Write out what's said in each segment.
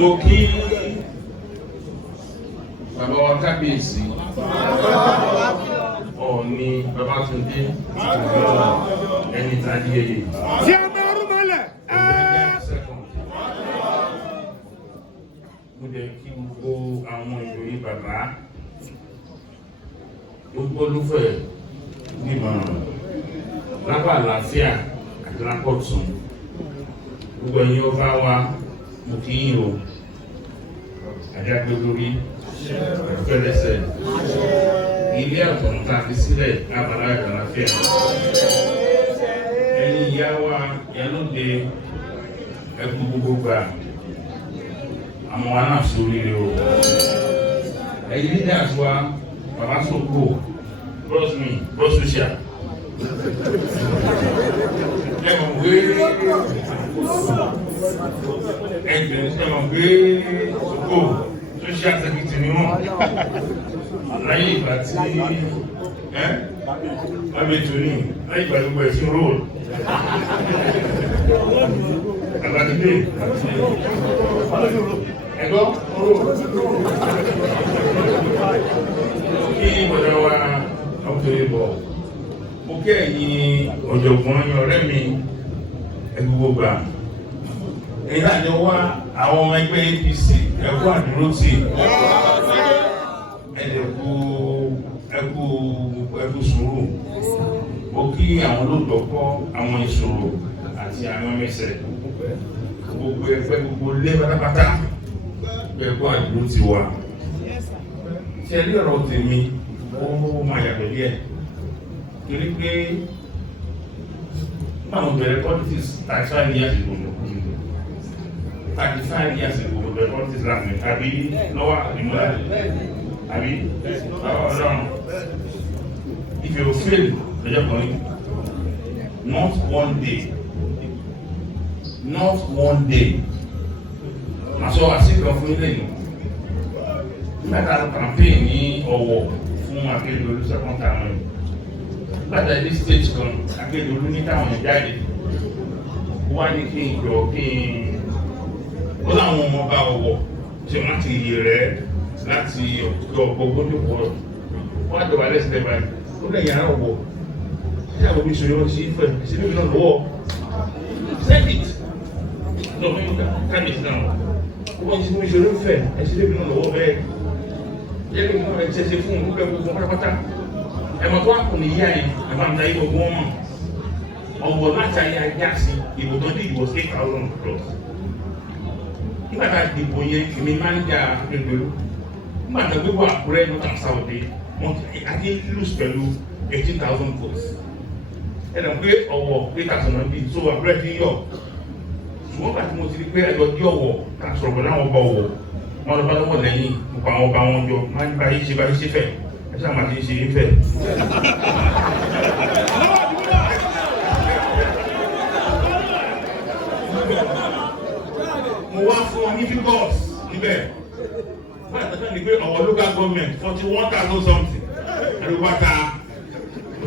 Mo kí bàbá wa kábíyèsí Ọọ̀ni Babátúndé ẹni tàbí ẹyẹ. Tí a máa rú mọ́lẹ̀. Mo jẹ́ kí gbogbo àwọn ìròyìn bàbá gbogbo olúfẹ́ nímọ̀ràn lápá àlàáfíà àti lápá ọ̀tún. Gbogbo ẹ̀yin ọba wa mo kí yín o. Àjàgbé lórí fẹ́lẹ́sẹ̀ ilé àtọ̀run tá a fi sílẹ̀ lábàlá àlàáfíà. Ẹ̀yin ìyá wa Ìyálóde ẹkú gbogbo gbà àmọ́ wa náà sórí rẹ o. Ẹ̀yin leaders wa bàbá sọ́kò brosmisha ẹ̀mọ̀ wé ẹ̀mọ̀ wé sọ́kò social security ni wọ́n láyé ìgbà tí abẹ́tòní láyé ìgbà gbogbo ẹ̀sìn róòlù àgbàdìdé ẹ̀gọ́ kí bọ̀dá wa ọkùnrin bọ̀ mo kí ẹ̀yin ọ̀jọ̀gbọ́n yín ọ̀rẹ́ mi ẹgbogbo gbà èyí àjọ wá àwọn ọmọ ẹgbẹ́ APC ẹkú àdúrótì ẹkú sùúrù mo kí àwọn olóògbọ́kọ́ àwọn ìṣòro àti àwọn ẹmẹsẹ̀ gbogbo ẹgbẹ́ gbogbo lé pátápátá ẹkú àdúrótì wa ṣe rí ọ̀rọ̀ tèmi ó máa yàtọ̀ díẹ̀ torí pé àwọn bẹ̀rẹ̀ politics 35 years ago 35 years ago bẹ̀rẹ̀ politics láti àbí lọ́wọ́ ìmúlá àbí ọlọ́run if you fail lọ́jọ́ kan ní not one day àṣọ àṣìkan fún ilé yìí nígbà tá a campaign ní Ọ̀wọ̀ fún Akérédolú second term nígbà tá a dé stage kan Akérédolú ní káwọn jáde wá ní kí n jọ kí n ó láwọn ọmọ bá Ọ̀wọ̀ tí wọ́n ti yè rẹ̀ láti ọgbọ́n tó pọ̀ wọ́n á jọ wà lẹ́sẹ̀ báyìí ó lẹ́yìn ara Ọ̀wọ̀ ṣé àwọn omi ìṣòro ṣe é fẹ́ ṣe é náà lọ́wọ́ send it lọ́wọ́ yóò kábíyèsí náà wọ́n ti mú ìṣòro fẹ́ ẹ̀ṣẹ́ lébí náà lọ́wọ́ bẹ́ẹ̀ yẹ́nì mú ẹ̀ṣẹ́ fún òun gbẹ̀gbẹ̀ gbogbo pátápátá ẹ̀mọ̀ tó wà kù ní yíyá yẹn ẹ̀mọ̀ àmì ayé gbogbo wọn mọ̀ Ọ̀wọ̀ láti ayé ajá sí ìbò tó dé ìbò 8,000 plus nígbà tá a dìbò yẹn èmi máa ń jà Akérédolú nígbà tá a gbé wọ Àkúrẹ́ north and south dé wọn àti lose pẹ̀lú 18,000 votes ẹ̀dá pé Ọ̀wọ̀ 8,000 náà bí so Àkúrẹ́ ti yọ ṣùgbọ́n gbà tí mo ti rí pé ẹjọ́ dí Ọ̀wọ̀ ká sọ̀rọ̀ pẹ̀lú àwọn ọba Ọ̀wọ̀ wọn lọ bá lọ́wọ́ lẹ́yìn nípa àwọn ọba wọn jọ máa ń bá yí ṣe fẹ́ ẹ sáà máa ti ṣe é fẹ́. mo wá fún ọ ní figures níbẹ̀ wọ́n àtàkùn ní pé Ọ̀wọ̀ local government 41,000 something ẹ̀rọ bá ta ó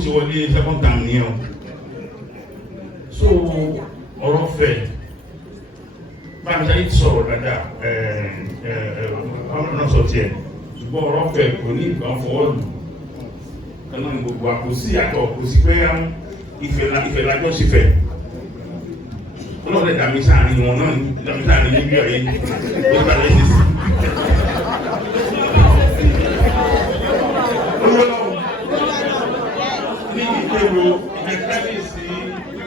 sì wọlé second term nìyẹn o so ọ̀rọ̀ fẹ́ báyìí sáyé ti sọ̀rọ̀ dáadáa ọmọ náà sọ tiẹ̀ ṣùgbọ́n ọ̀rọ̀ fẹ́ kò ní ìgbà fọwọ́ lù ẹnu ní gbogbo àkòsí àtọ̀ kò sí pé ìfẹ́ lájọ́ sí fẹ́ ọlọ́run dàmí sáàrin wọn náà dàmí sáàrin níbi ọ̀yẹ́ ó bá lẹ́sẹ̀ sí. ní ìgbèrò ìgbẹ́kẹ̀lé sí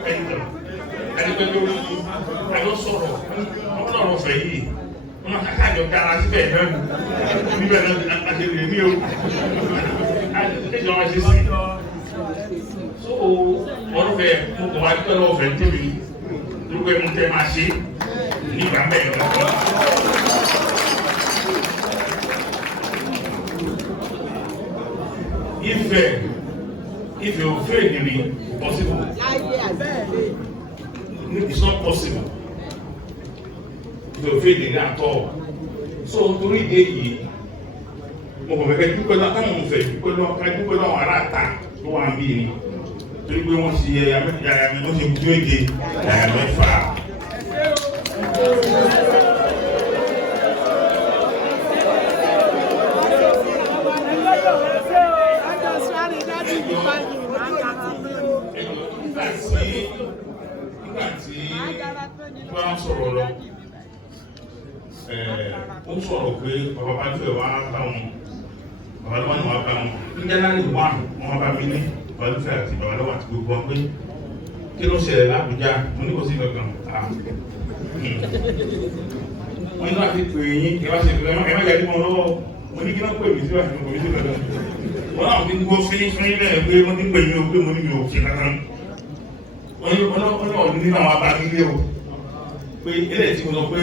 ẹ̀yìn ẹ̀dẹ́gbẹ́gbẹ́ àjọ sọ̀rọ̀ ọlọ́run fẹ́ yìí wọ́n máa káká àjọ dára síbẹ̀ náà níbẹ̀ náà àṣẹlẹ̀ ní o àṣẹlẹ̀ wọn ṣe sí. so ọ̀rọ̀ fẹ́ mo kọ̀ wá dúpẹ́ lọ́wọ́ fẹ́ tóbi dúpẹ́ mo tẹ́ máa ṣe nígbà bẹ́ẹ̀ lọ́wọ́. If you fail in it, possible. It's not possible. If you fail in it at all. So torí ìdí èyí, mo kàn fẹ́ dúpẹ́ náà táwọn fẹ́ dúpẹ́ náà wọ́n ará ta tó wà ń bí ni. Torí pé wọ́n ṣe ẹ̀yà mi wọ́n ṣe kú èdè ẹ̀yà mẹ́fà. Nígbà tí wọ́n sọ̀rọ̀ lọ, ó sọ̀rọ̀ pé bàbá bá fẹ́ wá bá wọn, bàbá lọ́wọ́ ni wọ́n bá wọn. Ní January 1, wọ́n bá mi ní bàbá lọ́wọ́ àti bàbá lọ́wọ́ àti gbogbo wọn pé kí ló ṣẹlẹ̀ l'Àbújá, mo ní kò sí kankan. Wọ́n ní láti pè yín, ẹ má jáde mọ́ lọ́wọ́, mo ní kí wọ́n pè mí sí wàá kò ní sí kankan. Wọ́n náà ti ń gbọ́ fínífíní lẹ́yìn pé wọ́n ti ń pè mí o pé mo ní mi ò ṣe kankan. Wọ́n ní ọdún nínú àwọn abá nílé o pé eléyìí tí mo sọ pé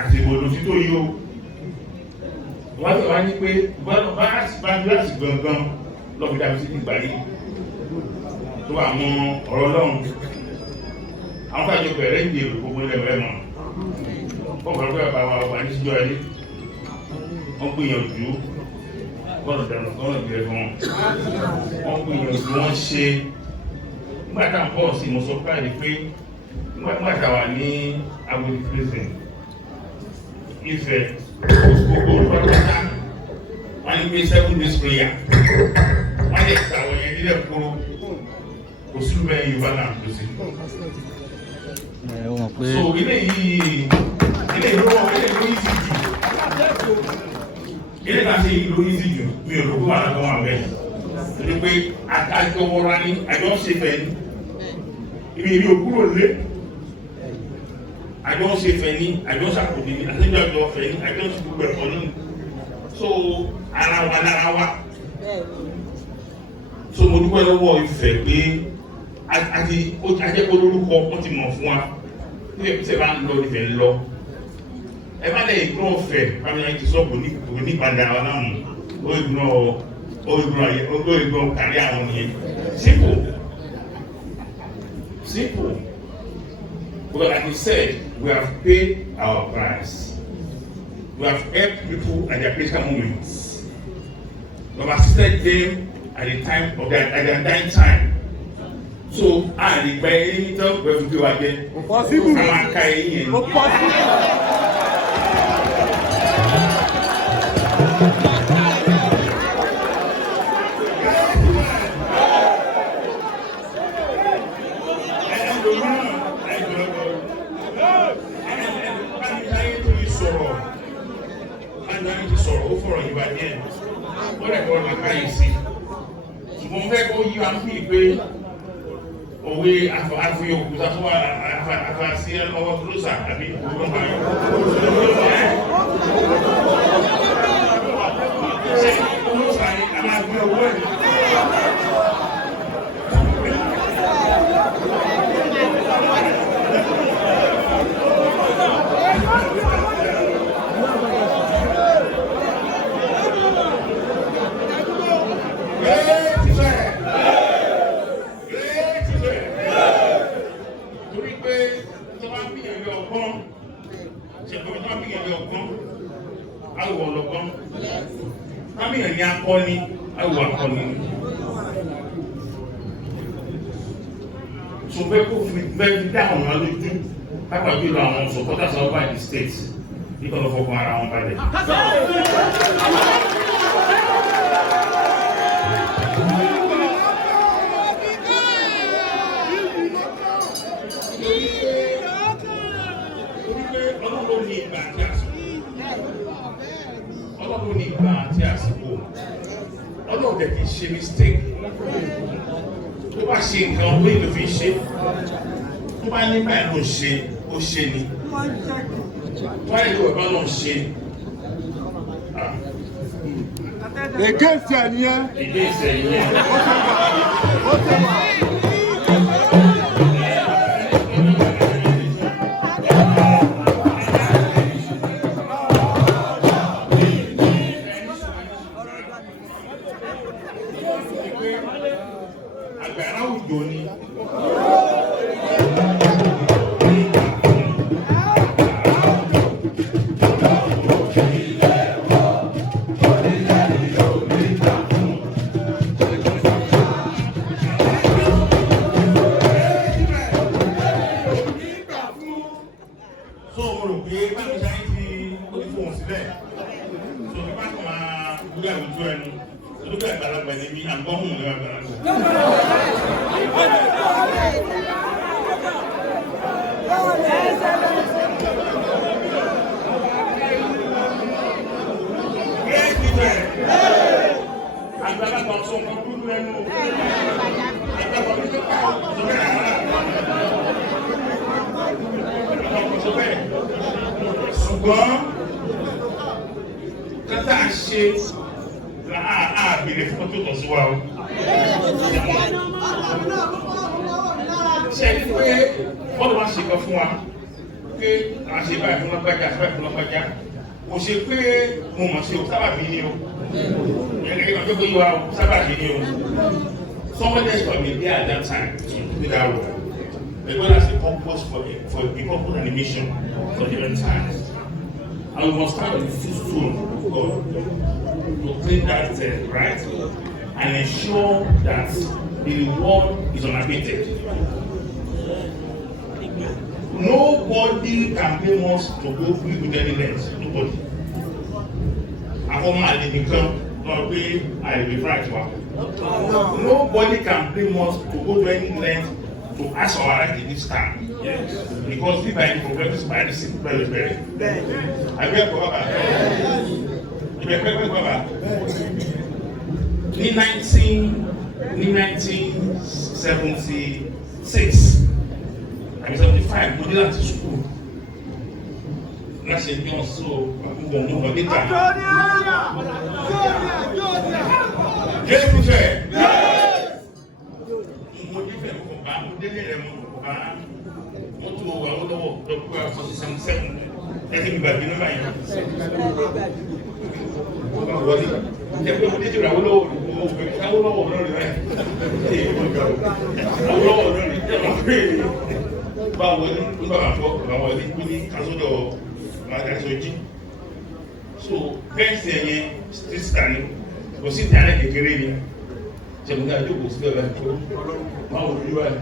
àṣìbò lòdì tó yí o wọ́n ti wá ní pé bá gíláàsì gangan lọ́ọ́ fi dàbí sí ìgbà yìí tó wà mọ ọ̀rọ̀ Ọlọ́run àwọn fàájọ bẹ̀rẹ̀ ń gbèrò gbogbo ilẹ̀ rẹ̀ mọ̀ wọ́n kọ́ lọ́pẹ́ bàbá wa ní síjọ́ ẹni wọ́n gbìyànjú gbọ́dọ̀ dànù gbọ́dọ̀ gbèrè fún wọn gbìyànjú wọ́n ṣe nígbà tá à ń bọ̀ sí mo sọ báyìí pé nígbà tá a wà ní Agodi prison Ifẹ̀ gbogbo olùpàdé wọ́n ní pé 7 days prayer wọ́n lè ta àwọn yẹn nílẹ̀ kúrò kò sí bẹ́ẹ̀ Yorùbá náà lọ sí. so ilé ìlú ilé ká ṣe ìlú yìí jù mi ò lóko wà lọ́wọ́ àwọn bẹ́ẹ̀ ní pé àjọ wọra ní àjọ ṣe fẹ́ ní ibi ìlú òkúrò lé àjọ ṣe fẹ́ ní àjọ ṣàkóso ní àtẹ́jọ́ àjọ fẹ́ ní àjọ ṣe gbogbo ẹ̀kọ́ ní so ara wa lára wa so mo dúpẹ́ lọ́wọ́ Ifẹ̀ pé àti ajẹ́kọ̀ọ́ lórúkọ wọ́n ti mọ̀ fún wa ní ẹ̀kútẹ̀ bá ń lọ nífẹ̀ẹ́ ń lọ ẹ má lẹ́yìn ìgbọ́n ọ̀fẹ́ bámi láti sọ́ọ̀bù ní ìpadà wa náà ó ìgbọ́n kárí àwọn yẹn simple but like you said we have paid our price we have helped people at their critical moments we have assisted them at their dying time. So, the bay to where we go again. Possible. Òwe àfihàn òkúta tó wà àfàsí ọwọ́ kúròsà àbí ìgbòho máa ṣe kúròsà ní alágbé owó ẹ̀. Awọ ọlọ́gbọ́n, kámíyàn ní akọni, awọ akọni. Ṣùgbọ́n kó fi bẹ́ẹ̀ dá àwọn ọ̀nà lójú, pápá jùlọ àwọn supporters of the state, nípa lọ fọkàn ara wọn balẹ̀. Ọlọ́run ní ìgbà àti àsìkò Ọlọ́run dẹ̀ kì í ṣe mistake tó bá ṣe nǹkan ọdún ìlú fi ṣe tó bá ní báyìí ló ń ṣe ó ṣe ni tó bá ní ìlú ọ̀bá ló ń ṣe. Against ẹ̀ nìyẹn. Against ẹ̀ nìyẹn. Àgbàrá òjò ni. So mo rò pé báwo ṣe ti ó ti fòun sílẹ̀ so bí bá kàn máa gbé àwùjọ ẹnu olùkọ́ àgbàlagbà ni bí àgbọ̀hùn ní àgbàlagbà. Àgbàlagbà sọ nǹkan dúdú ẹnu àgbàlagbà ní kíkà ọ̀sọ̀ bẹ́ẹ̀ ọ̀sọ̀ bẹ́ẹ̀ ṣùgbọ́n kátà ṣe àbèrè fún tó tọ̀ sí wa o. Ṣé ẹni pé bọ́ọ̀lù wá ṣe kan fún wa pé àṣẹ báyìí fún lágbájá àṣẹ báyìí fún lágbájá kò ṣe pé mo mọ̀ sí o sábàbí ni o. Ẹ̀rẹ́ ìgbà tó gbé wa o sábàbí ni o. Somebody else from India at that time to do that work. But God has a purpose for the purpose and the mission for different times. And we must start with the footstool of God to clean that right and ensure that the reward is unabated. Nobody can blame us to go with any length. Nobody. Nobody can blame us to go to any length to ask our right in this time. Yes. Because people are in progress by the simple very. I will go back. In 1976 and 75, we did that to school. Last year, we also moved on the time. Yes, Awólọ́wọ̀ dọ́kítà àfọ̀sísẹ́mùsẹ́mù ẹ̀sìn ìgbàgbé nọ́mbà yẹn. Ó bá wọlé ẹgbẹ́ ọmọdé jùlọ Awólọ́wọ̀ Awólọ́wọ̀ náà rí báyìí. Awólọ́wọ̀ náà rí bá wọlé nígbà àfọ̀ bá wọlé kú ní kásọ̀dọ̀ àdáṣọjí. So bẹ́ẹ̀ sẹ̀ yẹn sísítà ni kò sí ìtàlẹ̀ kékeré ni jẹ̀múgá jókòó síbẹ̀ báyìí tó máa wò ní báyìí.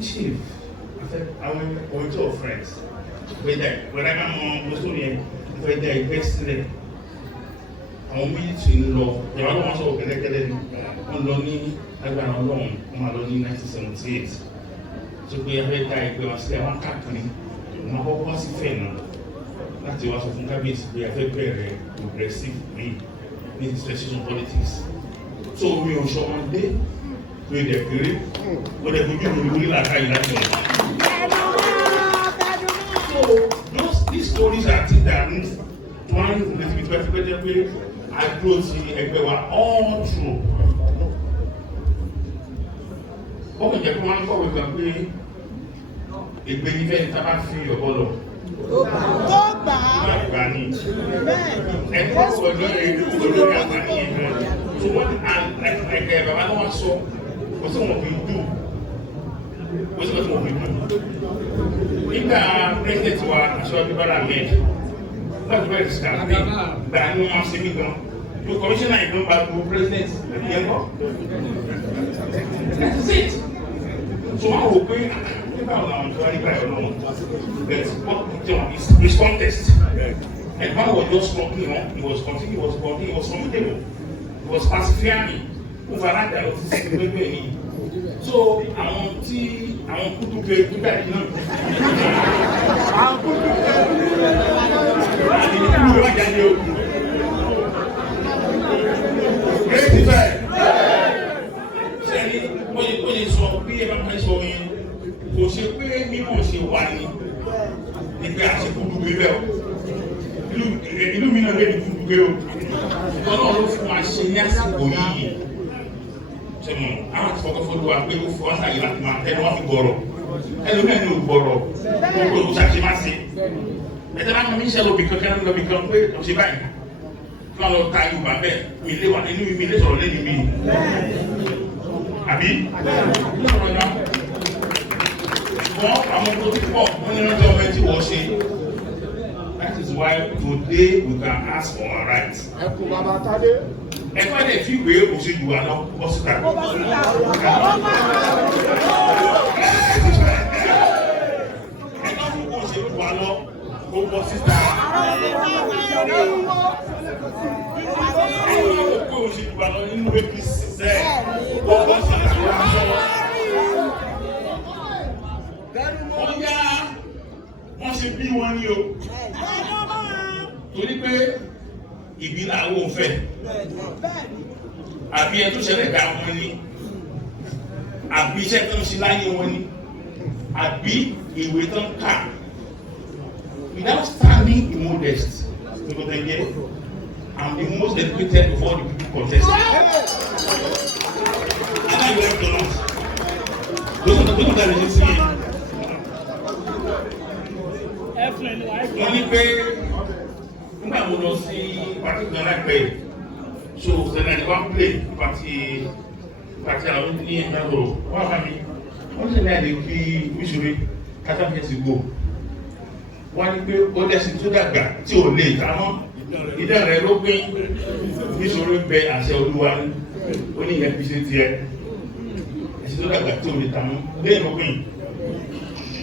Chief, our two friends, when I come on Boston, when they invested, àwọn méjì tí ń lọ ìyàwó ló wọ́n sọ̀rọ̀ kẹ́lẹ́kẹ́lẹ́ ni wọ́n lọ ní agbára ọlọ́run wọ́n máa lọ ní 1978 tó pé afẹ́ dá ẹgbẹ́ wọn sílẹ̀ wọ́n káàkiri wọ́n kọ́kọ́ wá sí fẹ̀ náà láti wá sọ fún kábíyèsí pé afẹ́ bẹ̀rẹ̀ progressive way ní dispensation politics tó mi ò sọmọdé mi ò dẹ̀ kéré mo dẹ̀ fojú mi wọlé làákàyè láti ọ̀nà. So these stories are things that one little bit pé àdúró ti ẹgbẹ́ wa all through. Ó kò jẹ́ kí wọ́n kọ̀wé kan pé ègbé ní fẹ́ni tá a bá fi ọ̀bọ lọ. Tó gbà á. Gbà ní. Ẹ̀kọ́ sọ lórí olórí àgbà ní ẹ̀gbẹ́. So wọ́n ẹ̀kẹ́ bàbá náà wá sọ kò sí wọn kì í dùn. Kò sí wọn kì í dùn. Nígbà president wa Aṣọ́jú Bọ́lá Ahmed láti bẹ̀rẹ̀ sí kàmpé gbà ní wọn ṣe mí gan tó commissioner ìlú bá gbogbo president yẹn kọ́ that is it so wọn wò pé nígbà wọn làwọn tó wá nígbà yọ lọ́wọ́ but what his contest and one was just talking he was continuing he was talking he was comfortable he was persevering over that time of the gbẹgbẹ ni so àwọn tí àwọn kútu pé nígbà yìí náà. Àwọn kútu pé. Sẹ́ni ó lè sọ bí ẹ bá máa sọ yẹn kò ṣe pé mímọ̀ ṣe wà ní nígbà àṣekú dùgbé bẹ́ẹ̀ o ìlú mi náà lè ní dùgbé o ìtọ́nà ló fún wa ṣe ní àsìkò yìí sẹ́mu àwọn àti fọkànfọ́dù wa pé ó fọ́ ọ́sà yìí láti máa tẹ́lẹ̀ wọ́n fi gbọ́rọ̀ ẹlòmíràn ní ògbọ́rọ̀ gbogbo ìṣàṣe má ṣe ẹ̀tẹ́ bá mi ń ṣe lóbi kankan lóbi kan pé ọ̀ṣẹ́ báyìí kí wọ́n lọ ta Yorùbá bẹ́ẹ̀ mi lé wà nínú mi lé sọ̀rọ̀ lẹ́yìn mi àbí lọ́rọ̀ náà wọ́n àwọn tó ti pọ̀ wọ́n ní ọjọ́ ọmọ tí wọ́n ṣe that is why today we can ask for our rights. Ẹkùn bàbá Tádé. Ẹ̀kọ́ ẹ̀dẹ̀ tí ìwé òṣèlú wa lọ bọ́ síta. Ẹ̀kọ́ fún òṣèlú wa lọ ó bọ́ síta. Ẹ̀kọ́ òṣèlú wa lọ nínú APC sẹ́ ó bọ́ síta. Wọ́n yá wọ́n ṣe bí wọ́n ní o. Torí pé ìbílẹ̀ àwọn òfẹ́ àbí ẹ tó ṣẹlẹ̀ dá wọn ní àbí iṣẹ́ tó ń ṣe láyé wọn ní àbí ìwé tó ń kà without standing immodest because they get I'm the most educated of all the people contesting and I like to know those that are listening wọ́n ní pé nígbà wo lọ sí pàtí kan láìpẹ́ so sẹ́nà ní wọ́n play pàtí àwọn ní ẹ̀rọ wọ́n bá mi wọ́n sì náà lè fi wíṣọ̀rẹ́ kátàfẹ́sì gbò wọ́n ní pé ó dẹ́sí tó dàgbà tí ò lè ta mọ́ ìdá rẹ̀ ló pín wíṣọ̀rẹ́ bẹ àṣẹ Olúwa ní ó ní ìyẹn fi ṣe tiẹ̀ ẹ̀sìn tó dàgbà tí ò lè ta mọ́ lẹ́yìn ló pín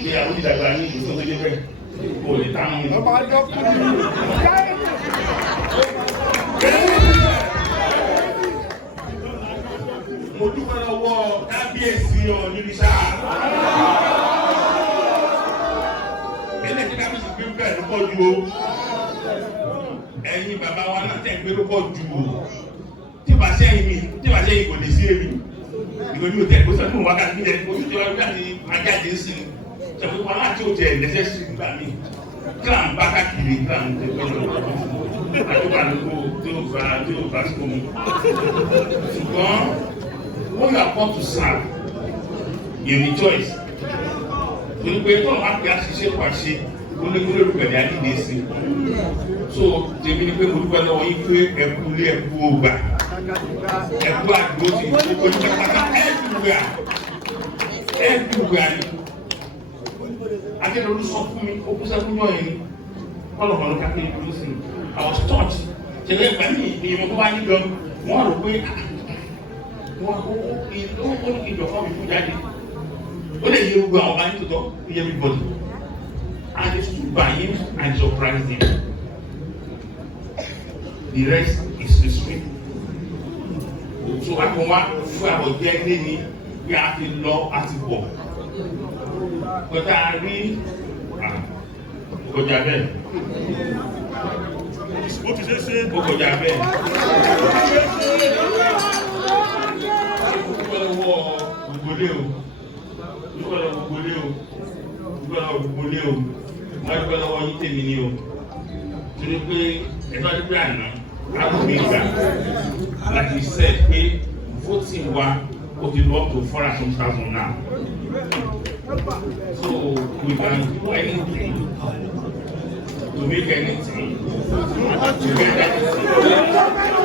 pé àwọn ìdàgbà ní ìṣòro tó dé bẹ́ẹ̀ kò lè ta mọ́. Ọba Adọ́kùnrin. Mo dúpẹ́ lọ́wọ́ kábíyèsí Ọ̀nìrìṣà. Ilé tí kábíyèsí gbé bẹ́ẹ̀ ló pọ̀ ju o. Ẹ̀yin bàbá wa náà tẹ̀ gbé ló pọ̀ ju o. Tí bá ṣe yìí kò lè sí èmi. Ìwé mi ò tẹ̀ kó sọ́dún wákàtí mi yẹn kó tó wá gbà ní ajáde sí i. Ṣèpé wọn láti ó tẹ̀ lẹ́sẹ̀ sí nígbà míì. Kílà ń bá káàkiri kílà ń tẹ̀ pẹ́ lọ́wọ́. Àdúgbò tó bá sùkò mu. Ṣùgbọ́n when you are called to serve, you rejoice. torí pé tó máa fi àṣìṣe pàṣẹ olóògbé pẹ̀lú àdídé sí. So tèmi ni pé mo dúpẹ́ lọ́wọ́ yín pé ẹkú ilé ẹkú ọgbà ẹkú àdúró ti gbogbo ní pátápátá everywhere ni. Akẹ́kọ̀ọ́ sọ fún mi ó kú sẹ́kún yọ̀ yẹn ni ọlọ́pàá ló kápẹ́ ìlú sí i. I was taught tẹ̀lé ìgbà ní ìyẹn tó bá yí lọ wọ́n rò pé wọ́n ó ní ìjọba mi fún jáde. Ó lè yẹ gbogbo àwọn ọba ní tòótọ́ everybody. And they stood by him and surprised him. The rest is history. So I can walk through our journey. We have to love as it was. But I read, Okojabe. Okojabe. Wọ́n gbọ́ lọ́wọ́ yín tèmi ni o torí pé ẹ̀tọ́ àdúgbò àná àbúgbé gbà like you said pé voting wa ó ti lọ up to 400,000 now so we can do anything to make anything to get anything.